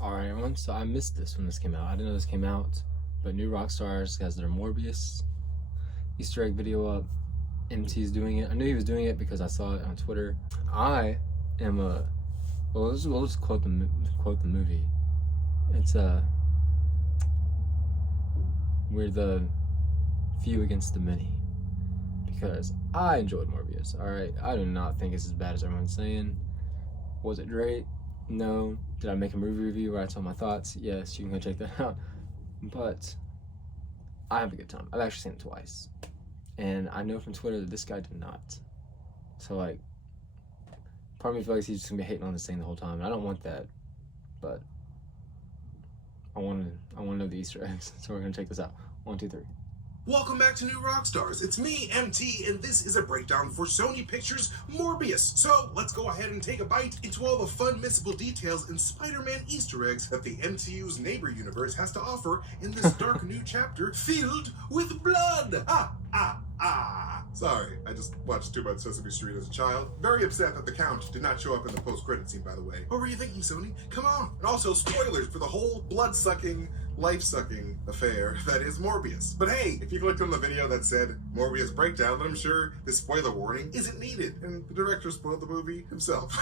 Alright everyone, so I missed this when this came out. I didn't know this came out, but new Rockstars has their Morbius Easter egg video up. MT's doing it. I knew he was doing it because I saw it on Twitter. I am a, we'll just quote the movie. It's we're the few against the many. Because I enjoyed Morbius, alright? I do not think it's as bad as everyone's saying. Was it great? No. Did I make a movie review where I told my thoughts? Yes, you can go check that out. But I have a good time. I've actually seen it twice. And I know from Twitter that this guy did not. So like, part of me feels like he's just gonna be hating on this thing the whole time. And I don't want that. But I wanna know the Easter eggs. So we're gonna check this out. 1, 2, 3. Welcome back to New Rockstars. It's me, MT, and this is a breakdown for Sony Pictures' Morbius. So let's go ahead and take a bite into all the fun missable details and Spider-Man Easter eggs that the MCU's neighbor universe has to offer in this dark new chapter filled with blood. Sorry, I just watched too much Sesame Street as a child. Very upset that the Count did not show up in the post-credit scene, by the way. What were you thinking, Sony? Come on. And also, spoilers for the whole blood-sucking, life-sucking affair that is Morbius. But hey, if you clicked on the video that said Morbius breakdown, then I'm sure this spoiler warning isn't needed, and the director spoiled the movie himself.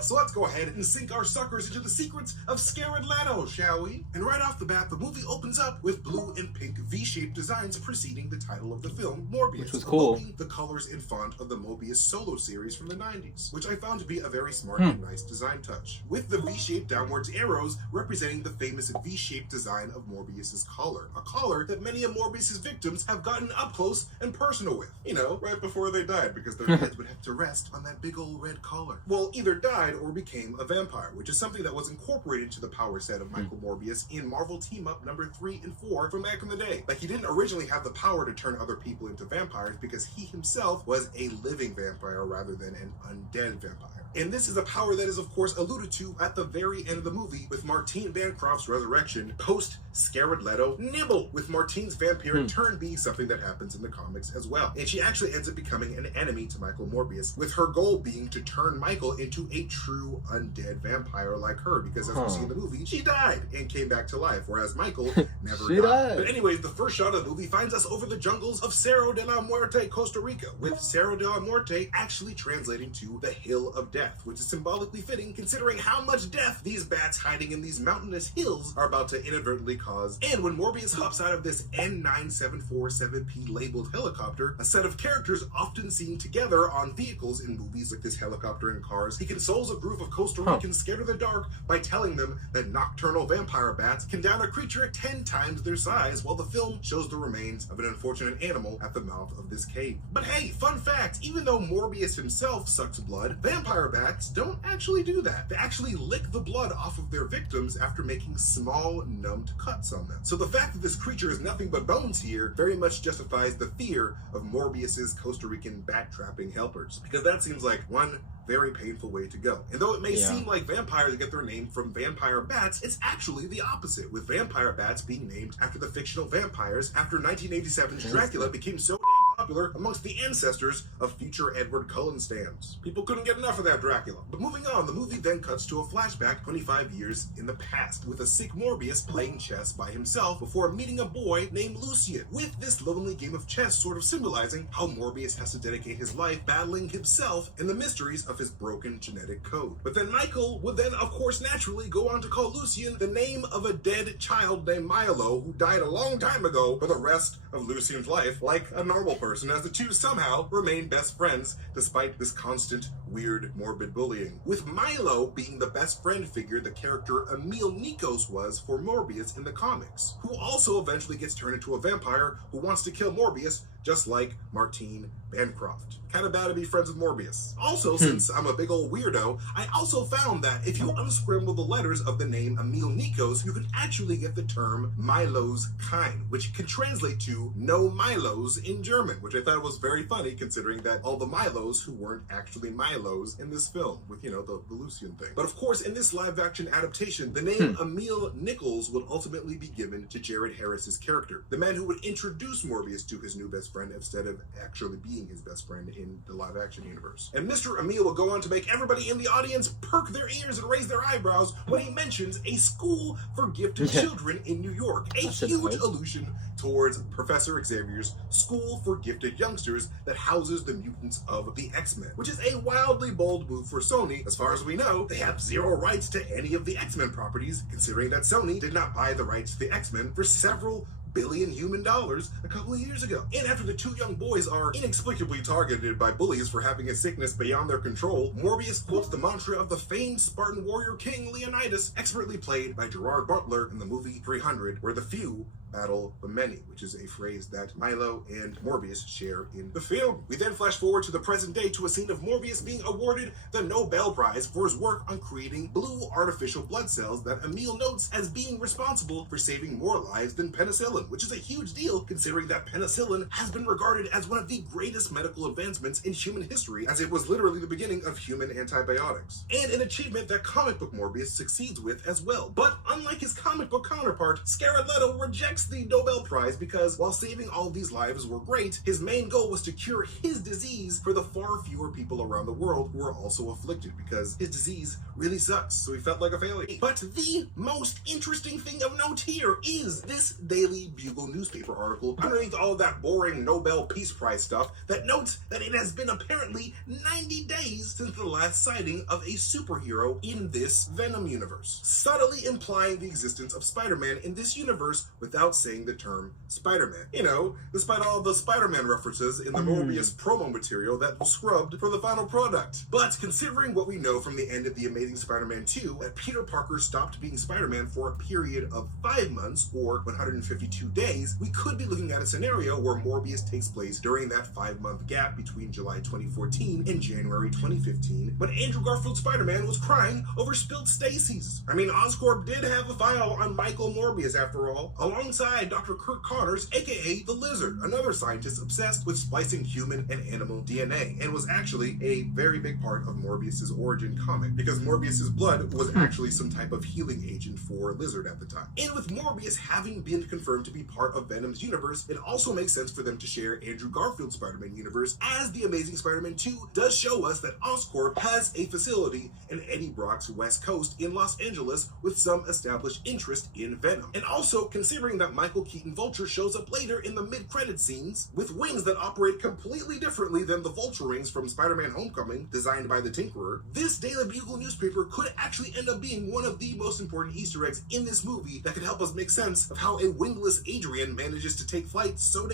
So let's go ahead and sink our suckers into the secrets of Serializd, shall we? And right off the bat, the movie opens up with blue and pink V-shaped designs preceding the title of the film, Morbius. Which was cool. The colors and font of the Morbius solo series from the 90s, which I found to be a very smart and nice design touch, with the V-shaped downwards arrows representing the famous V-shaped design of Morbius's collar, a collar that many of Morbius's victims have gotten up close and personal with, you know, right before they died, because their heads would have to rest on that big old red collar. Well, either died or became a vampire, which is something that was incorporated into the power set of Michael Morbius in Marvel Team-Up number 3 and 4 from back in the day. Like, he didn't originally have the power to turn other people into vampires because he himself was a living vampire rather than an undead vampire. And this is a power that is, of course, alluded to at the very end of the movie with Martine Bancroft's resurrection post-Serializd nibble, with Martine's vampire turn being something that happens in the comics as well. And she actually ends up becoming an enemy to Michael Morbius, with her goal being to turn Michael into a true undead vampire like her, because as we see in the movie, she died and came back to life, whereas Michael never died. But anyways, the first shot of the movie finds us over the jungles of Cerro de la Muerte, Costa Rica, with Cerro de la Muerte actually translating to the Hill of Death, which is symbolically fitting considering how much death these bats hiding in these mountainous hills are about to inadvertently cause. And when Morbius hops out of this N9747P labeled helicopter, a set of characters often seen together on vehicles in movies like this helicopter and cars, he consoles a group of Costa Ricans scared of the dark by telling them that nocturnal vampire bats can down a creature 10 times their size, while the film shows the remains of an unfortunate animal at the mouth of this cave. But hey, fun fact, even though Morbius himself sucks blood, vampire bats don't actually do that. They actually lick the blood off of their victims after making small, numbed cuts on them. So the fact that this creature is nothing but bones here very much justifies the fear of Morbius's Costa Rican bat-trapping helpers, because that seems like one very painful way to go. And though it may seem like vampires get their name from vampire bats, it's actually the opposite, with vampire bats being named after the fictional vampires after 1987's Dracula became so popular amongst the ancestors of future Edward Cullen stans. People couldn't get enough of that Dracula. But moving on, the movie then cuts to a flashback 25 years in the past, with a sick Morbius playing chess by himself before meeting a boy named Lucien, with this lonely game of chess sort of symbolizing how Morbius has to dedicate his life battling himself and the mysteries of his broken genetic code. But then Michael would then, of course, naturally go on to call Lucien the name of a dead child named Milo, who died a long time ago, for the rest of Lucien's life like a normal person, as the two somehow remain best friends despite this constant, weird, morbid bullying. With Milo being the best friend figure the character Emil Nikos was for Morbius in the comics, who also eventually gets turned into a vampire who wants to kill Morbius, just like Martine Bancroft. Kind of bad to be friends with Morbius. Also, since I'm a big old weirdo, I also found that if you unscramble the letters of the name Emil Nikos, you can actually get the term Milo's kind, which can translate to no Milos in German, which I thought was very funny considering that all the Milos who weren't actually Milos in this film, with, you know, the Lucien thing. But of course, in this live-action adaptation, the name Emil Nichols would ultimately be given to Jared Harris's character, the man who would introduce Morbius to his new best best friend instead of actually being his best friend in the live-action universe. And Mr. Emil will go on to make everybody in the audience perk their ears and raise their eyebrows when he mentions a school for gifted children in New York, a huge allusion towards Professor Xavier's school for gifted youngsters that houses the mutants of the X-Men, which is a wildly bold move for Sony. As far as we know, they have zero rights to any of the X-Men properties, considering that Sony did not buy the rights to the X-Men for several billion human dollars a couple of years ago. And after the two young boys are inexplicably targeted by bullies for having a sickness beyond their control, Morbius quotes the mantra of the famed Spartan warrior king Leonidas, expertly played by Gerard Butler in the movie 300, where the few battle the many, which is a phrase that Milo and Morbius share in the film. We then flash forward to the present day to a scene of Morbius being awarded the Nobel Prize for his work on creating blue artificial blood cells that Emil notes as being responsible for saving more lives than penicillin, which is a huge deal considering that penicillin has been regarded as one of the greatest medical advancements in human history, as it was literally the beginning of human antibiotics. And an achievement that comic book Morbius succeeds with as well. But unlike his comic book counterpart, Scarlet rejects the Nobel Prize because while saving all these lives were great, his main goal was to cure his disease for the far fewer people around the world who are also afflicted, because his disease really sucks, so he felt like a failure. But the most interesting thing of note here is this Daily Bugle newspaper article underneath all that boring Nobel Peace Prize stuff that notes that it has been apparently 90 days since the last sighting of a superhero in this Venom universe, subtly implying the existence of Spider-Man in this universe without saying the term Spider-Man. You know, despite all the Spider-Man references in the Morbius promo material that was scrubbed for the final product. But considering what we know from the end of The Amazing Spider-Man 2, that Peter Parker stopped being Spider-Man for a period of 5 months, or 152 days, we could be looking at a scenario where Morbius takes place during that 5-month gap between July 2014 and January 2015, when Andrew Garfield's Spider-Man was crying over spilled Stacy's. I mean, Oscorp did have a file on Michael Morbius after all, alongside Dr. Kirk Connors, aka the Lizard, another scientist obsessed with splicing human and animal DNA, and was actually a very big part of Morbius's origin comic, because Morbius's blood was actually some type of healing agent for Lizard at the time. And with Morbius having been confirmed to be part of Venom's universe, it also makes sense for them to share Andrew Garfield's Spider-Man universe, as The Amazing Spider-Man 2 does show us that Oscorp has a facility in Eddie Brock's West Coast in Los Angeles with some established interest in Venom. And also, considering that Michael Keaton Vulture shows up later in the mid-credit scenes with wings that operate completely differently than the Vulture wings from Spider-Man Homecoming, designed by the Tinkerer, this Daily Bugle newspaper could actually end up being one of the most important Easter eggs in this movie that could help us make sense of how a wingless Adrian manages to take flight so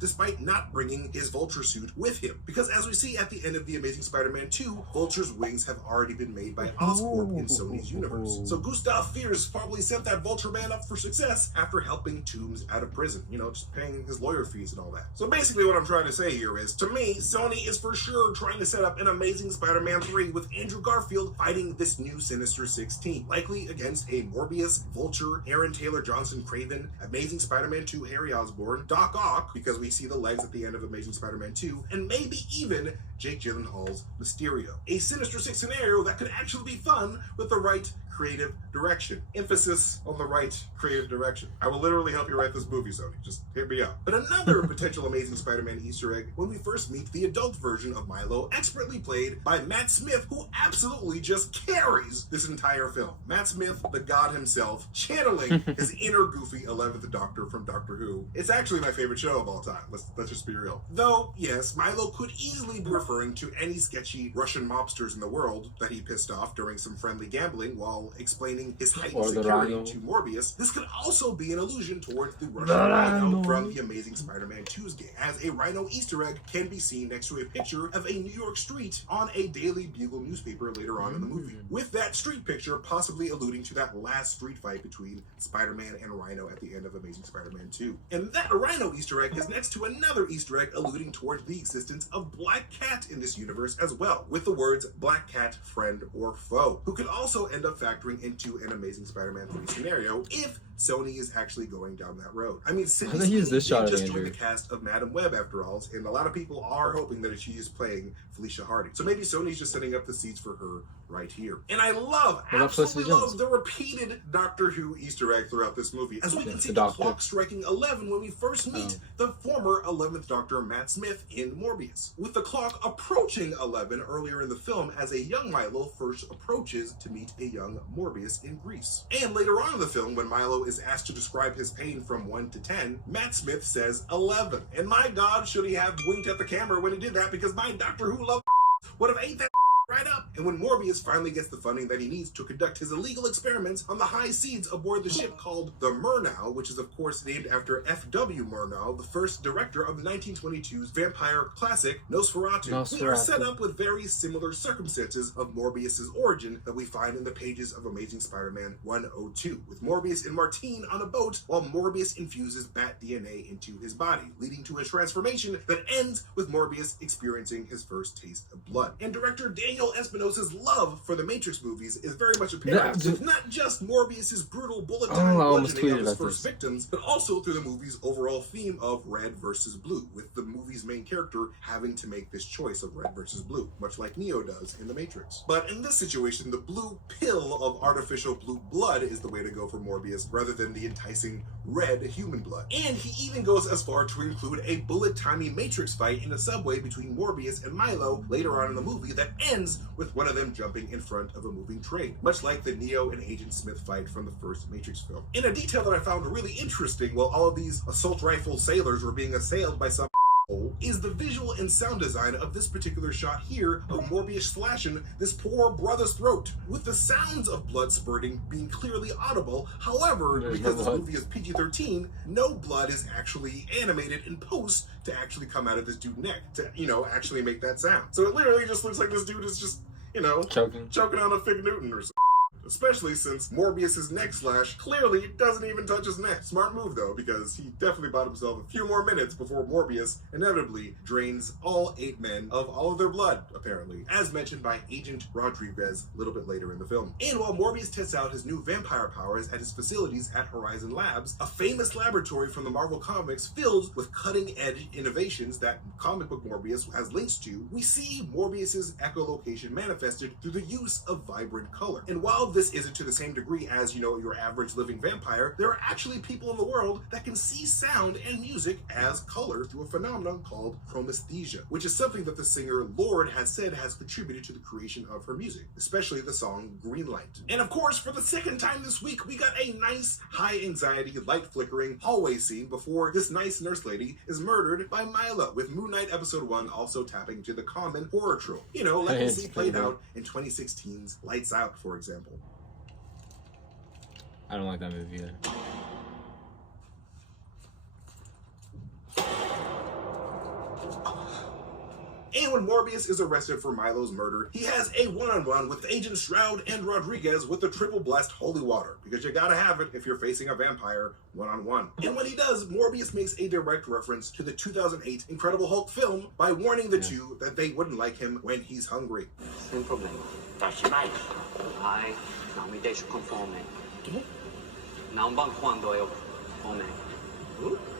despite not bringing his Vulture suit with him. Because as we see at the end of The Amazing Spider-Man 2, Vulture's wings have already been made by Oscorp in Sony's universe. So Gustav Fierce probably set that Vulture man up for success after helping Toomes out of prison, you know, just paying his lawyer fees and all that. So basically what I'm trying to say here is, to me, Sony is for sure trying to set up an Amazing Spider-Man 3 with Andrew Garfield fighting this new Sinister Six team, likely against a Morbius, Vulture, Aaron Taylor Johnson Craven, Amazing Spider-Man 2 Harry Osborn, Doc Ock, because we see the legs at the end of Amazing Spider-Man 2, and maybe even Jake Gyllenhaal's Mysterio. A Sinister Six scenario that could actually be fun with the right creative direction. Emphasis on the right creative direction. I will literally help you write this movie, Sony. Just hit me up. But another potential Amazing Spider-Man Easter egg when we first meet the adult version of Milo, expertly played by Matt Smith, who absolutely just carries this entire film. Matt Smith, the god himself, channeling his inner goofy 11th Doctor from Doctor Who. It's actually my favorite show of all time. Let's just be real. Though, yes, Milo could easily be referring to any sketchy Russian mobsters in the world that he pissed off during some friendly gambling while explaining his heightened security to Morbius. This could also be an allusion towards the Russian Rhino from The Amazing Spider-Man 2's game, as a Rhino Easter egg can be seen next to a picture of a New York street on a Daily Bugle newspaper later on in the movie, with that street picture possibly alluding to that last street fight between Spider-Man and Rhino at the end of Amazing Spider-Man 2. And that Rhino Easter egg is next to another Easter egg alluding towards the existence of Black Cat in this universe as well, with the words Black Cat, friend or foe, who could also end up factoring into an Amazing Spider-Man 3 scenario if Sony is actually going down that road. I mean, Sydney they use this shot of just Andrew. joined the cast of Madam Web after all, and a lot of people are hoping that she is playing Felicia Hardy. So maybe Sony's just setting up the seats for her right here. And I absolutely love the repeated Doctor Who Easter egg throughout this movie, as we can see the clock striking 11 when we first meet the former 11th Doctor Matt Smith in Morbius, with the clock approaching 11 earlier in the film as a young Milo first approaches to meet a young Morbius in Greece. And later on in the film, when Milo is asked to describe his pain from 1 to 10, Matt Smith says 11. And my God, should he have winked at the camera when he did that, because my Doctor Who love would have ate that right up. And when Morbius finally gets the funding that he needs to conduct his illegal experiments on the high seas aboard the ship called the Murnau, which is of course named after F.W. Murnau, the first director of the 1922's vampire classic Nosferatu. We are set up with very similar circumstances of Morbius's origin that we find in the pages of Amazing Spider-Man 102, with Morbius and Martine on a boat while Morbius infuses bat DNA into his body, leading to a transformation that ends with Morbius experiencing his first taste of blood. And director Daniel Espinosa's love for the Matrix movies is very much apparent, with not just Morbius's brutal bullet time bludgeoning of his first victims, but also through the movie's overall theme of red versus blue, with the movie's main character having to make this choice of red versus blue, much like Neo does in The Matrix. But in this situation, the blue pill of artificial blue blood is the way to go for Morbius, rather than the enticing red human blood. And he even goes as far to include a bullet-timey Matrix fight in the subway between Morbius and Milo later on in the movie that ends with one of them jumping in front of a moving train, much like the Neo and Agent Smith fight from the first Matrix film. In a detail that I found really interesting while all of these assault rifle sailors were being assailed by some is the visual and sound design of this particular shot here of Morbius slashing this poor brother's throat, with the sounds of blood spurting being clearly audible. However, because this movie is PG-13, no blood is actually animated in post to actually come out of this dude's neck to, actually make that sound. So it literally just looks like this dude is just, choking on a Fig Newton or something. Especially since Morbius's neck slash clearly doesn't even touch his neck. Smart move though, because he definitely bought himself a few more minutes before Morbius inevitably drains all 8 men of all of their blood, apparently, as mentioned by Agent Rodriguez a little bit later in the film. And while Morbius tests out his new vampire powers at his facilities at Horizon Labs, a famous laboratory from the Marvel Comics filled with cutting-edge innovations that comic book Morbius has links to, we see Morbius's echolocation manifested through the use of vibrant color. And while this isn't to the same degree as, your average living vampire, there are actually people in the world that can see sound and music as color through a phenomenon called chromesthesia, which is something that the singer Lorde has said has contributed to the creation of her music, especially the song Greenlight. And of course, for the second time this week, we got a nice, high-anxiety, light-flickering hallway scene before this nice nurse lady is murdered by Milo, with Moon Knight Episode 1 also tapping to the common horror trope. Like we see played out in 2016's Lights Out, for example. I don't like that movie either. And when Morbius is arrested for Milo's murder, he has a one-on-one with Agent Shroud and Rodriguez with the triple blessed holy water, because you gotta have it if you're facing a vampire one-on-one. And when he does, Morbius makes a direct reference to the 2008 Incredible Hulk film by warning the two that they wouldn't like him when he's hungry. Sem problema. Tá demais. Ai, não me deixa com fome. Não bom quando eu come.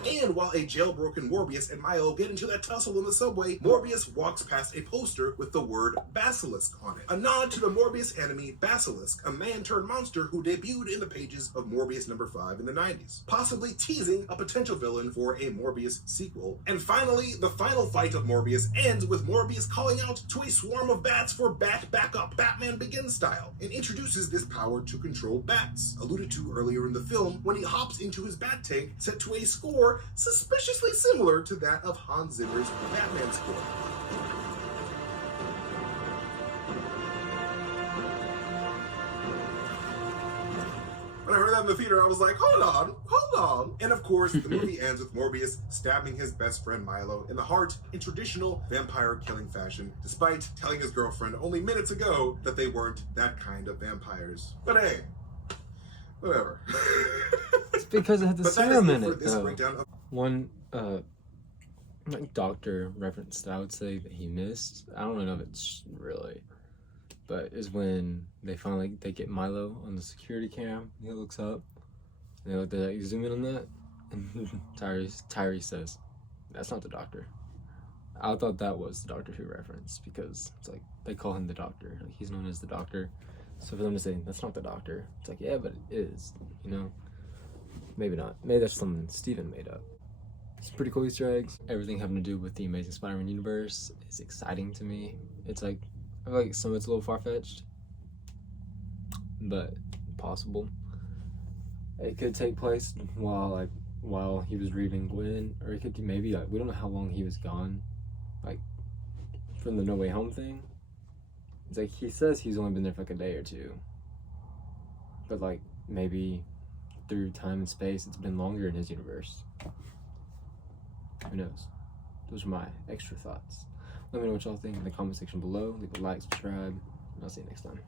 And while a jailbroken Morbius and Milo get into that tussle in the subway, Morbius walks past a poster with the word Basilisk on it. A nod to the Morbius enemy Basilisk, a man-turned-monster who debuted in the pages of Morbius number 5 in the 90s, possibly teasing a potential villain for a Morbius sequel. And finally, the final fight of Morbius ends with Morbius calling out to a swarm of bats for Bat Backup, Batman Begins style, and introduces this power to control bats, alluded to earlier in the film when he hops into his bat tank set to a score suspiciously similar to that of Hans Zimmer's Batman score. When I heard that in the theater, I was like, hold on. And of course, the movie ends with Morbius stabbing his best friend Milo in the heart in traditional vampire killing fashion, despite telling his girlfriend only minutes ago that they weren't that kind of vampires. But hey, whatever. It's because it had the serum in it, though. Breakdown of One doctor reference that I would say that he missed, I don't know if it's really, but is when they finally get Milo on the security cam. He looks up And they looked at that, you zoom in on that, and Tyrese says, "That's not the Doctor." I thought that was the Doctor Who reference because it's like they call him the Doctor, like he's known as the Doctor. So for them to say that's not the Doctor, it's like yeah, but it is, you know. Maybe not. Maybe that's something Steven made up. It's pretty cool Easter eggs. Everything having to do with the Amazing Spider-Man universe is exciting to me. It's like I feel like some of it's a little far-fetched, but possible. It could take place while he was grieving Gwen, or it could maybe like we don't know how long he was gone, like from the No Way Home thing. It's like he says he's only been there for like a day or two, but like maybe through time and space it's been longer in his universe. Who knows? Those are my extra thoughts. Let me know what y'all think in the comment section below. Leave a like, subscribe, and I'll see you next time.